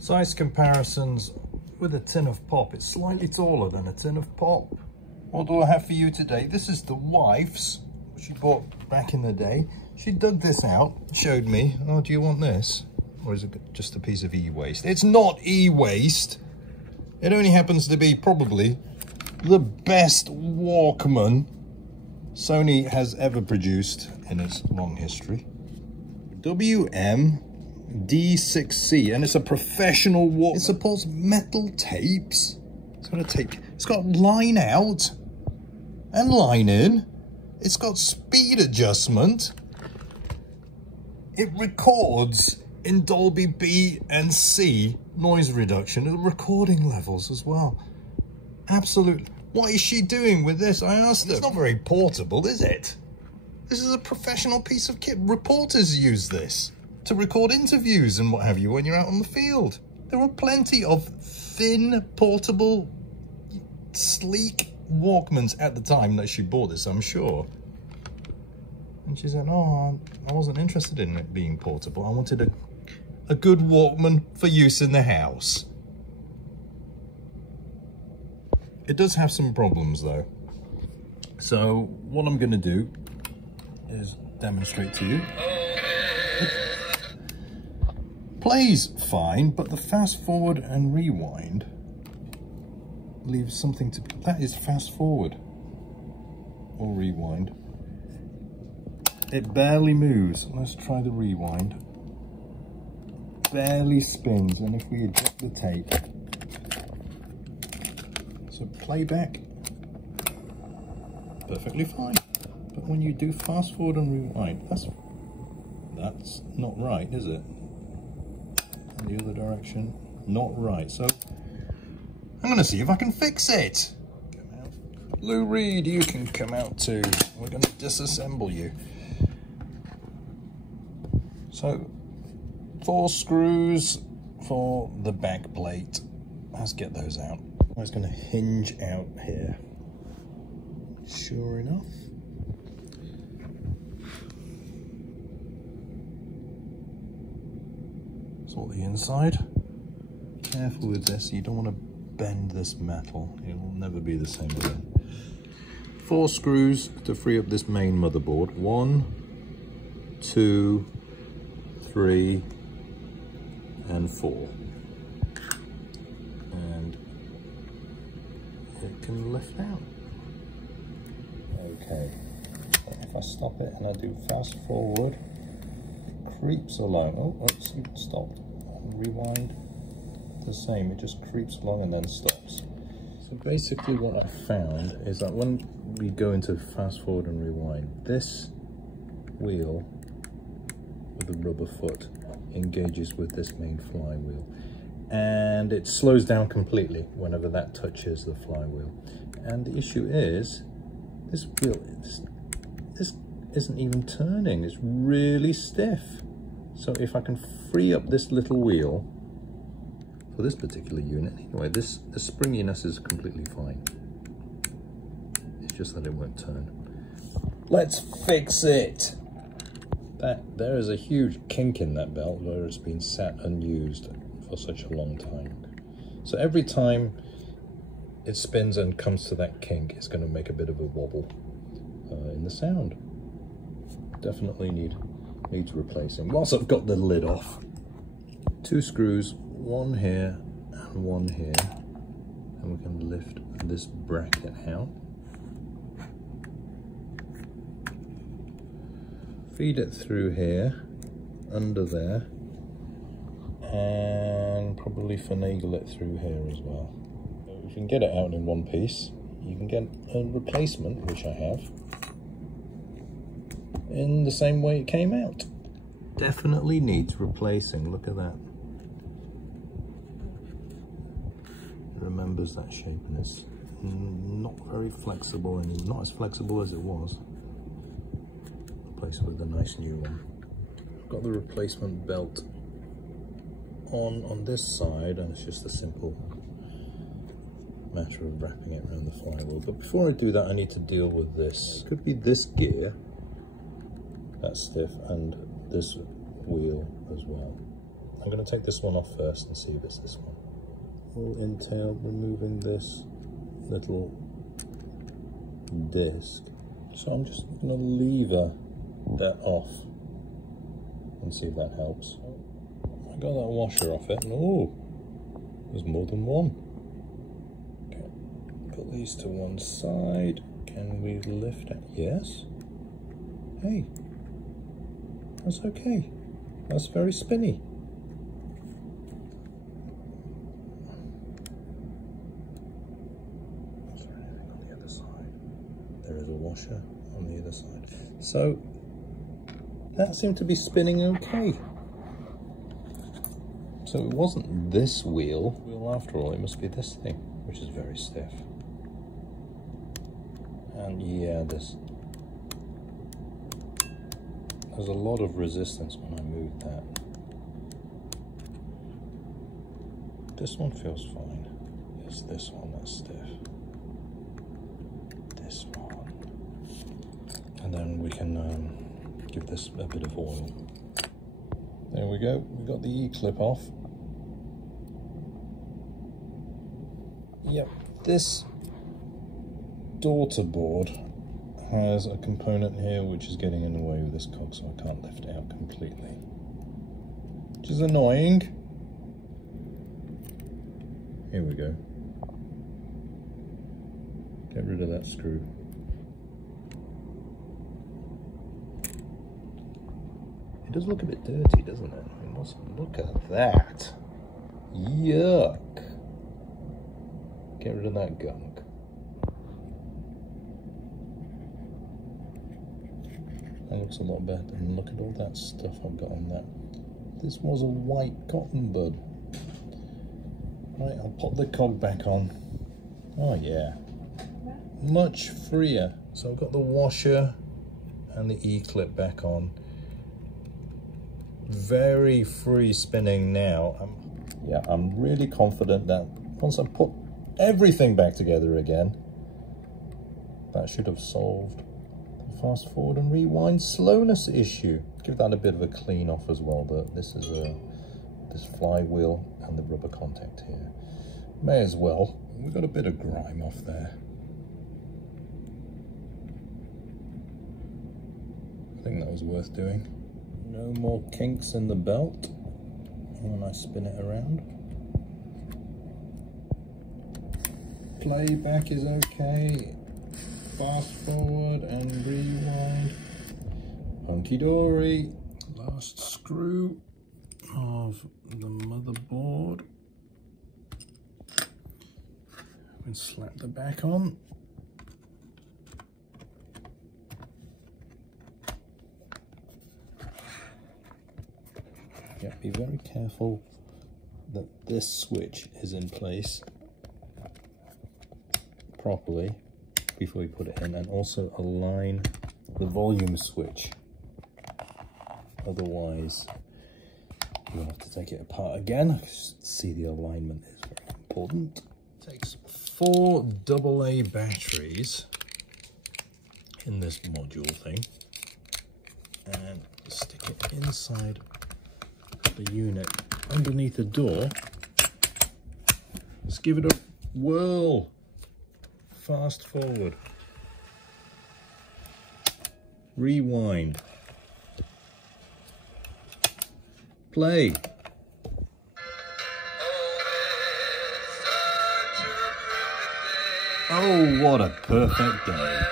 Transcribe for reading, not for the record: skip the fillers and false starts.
Size comparisons with a tin of pop. It's slightly taller than a tin of pop. What do I have for you today? This is the wife's, which she bought back in the day. She dug this out, showed me, oh, do you want this? Or is it just a piece of e-waste? It's not e-waste. It only happens to be probably the best Walkman Sony has ever produced in its long history. WM-D6C, and it's a professional Walkman. It supports metal tapes. It's got line out and line in. It's got speed adjustment. It records in Dolby B and C noise reduction at recording levels as well. Absolutely. What is she doing with this? I asked her. It's not very portable, is it? This is a professional piece of kit. Reporters use this to record interviews and what have you when you're out on the field. There were plenty of thin, portable, sleek Walkmans at the time that she bought this, I'm sure. And she said, oh, I wasn't interested in it being portable. I wanted a good Walkman for use in the house. It does have some problems though. So what I'm going to do is demonstrate to you. It plays fine, but the fast forward and rewind leaves something to... That is fast forward or rewind. It barely moves. Let's try the rewind. Barely spins, and if we eject the tape, so playback, perfectly fine. But when you do fast forward and rewind, that's not right, is it? In the other direction, not right. So I'm going to see if I can fix it. Come out. Lou Reed, you can come out too. We're going to disassemble you. So 4 screws for the back plate. Let's get those out. I was going to hinge out here. Sure enough. Sort the inside. Careful with this, you don't want to bend this metal. It will never be the same again. 4 screws to free up this main motherboard. 1, 2, 3, and 4. And it can lift out. Okay, if I stop it and I do fast forward, it creeps along. Oh, oops, it stopped. Rewind, the same, it just creeps along and then stops. So basically what I found is that when we go into fast forward and rewind, this wheel with the rubber foot engages with this main flywheel, and it slows down completely whenever that touches the flywheel. And the issue is this wheel, this isn't even turning. It's really stiff. So if I can free up this little wheel for this particular unit, anyway, the springiness is completely fine. It's just that it won't turn. Let's fix it. There is a huge kink in that belt where it's been sat unused for such a long time. So every time it spins and comes to that kink, it's going to make a bit of a wobble in the sound. Definitely need to replace them. Whilst I've got the lid off, 2 screws, 1 here and 1 here, and we can lift this bracket out. Feed it through here, under there, and probably finagle it through here as well. So if you can get it out in one piece, you can get a replacement, which I have, in the same way it came out. Definitely needs replacing, look at that. It remembers that shape and it's not very flexible anymore, not as flexible as it was. Replace it with a nice new one. I've got the replacement belt on this side, and it's just a simple matter of wrapping it around the flywheel. But before I do that, I need to deal with this. It could be this gear that's stiff and this wheel as well. I'm going to take this one off first and see if it's this one. Will entail removing this little disc. So I'm just going to lever that off and see if that helps. I got that washer off it, and oh, there's more than one. Okay, put these to one side. Can we lift it? Yes. Hey, that's okay. That's very spinny. Is there anything on the other side? There is a washer on the other side. So that seemed to be spinning okay. So it wasn't this wheel after all, it must be this thing, which is very stiff. And yeah, there's a lot of resistance when I move that. This one feels fine. It's this one that's stiff. This one. And then we can give this a bit of oil. There we go, we got the E-clip off. Yep, this daughter board has a component here which is getting in the way with this cog, so I can't lift it out completely, which is annoying. Here we go. Get rid of that screw. It does look a bit dirty, doesn't it? I mean, look at that. Yuck. Get rid of that gunk. That looks a lot better. And look at all that stuff I've got on that. This was a white cotton bud. Right, I'll pop the cog back on. Oh yeah. Much freer. So I've got the washer and the E-clip back on. Very free spinning now. I'm really confident that once I put everything back together again, that should have solved the fast forward and rewind slowness issue. Give that a bit of a clean off as well. This is this flywheel and the rubber contact here. May as well. We've got a bit of grime off there. I think that was worth doing. No more kinks in the belt when I spin it around. Playback is okay. Fast forward and rewind. Hunky dory. Last screw of the motherboard. And slap the back on. Yeah, be very careful that this switch is in place properly before you put it in, and also align the volume switch. Otherwise, you'll have to take it apart again. See, the alignment is very important. It takes 4 AA batteries in this module thing, and stick it inside the unit underneath the door. Let's give it a whirl. Fast forward. Rewind. Play. Oh, what a perfect day.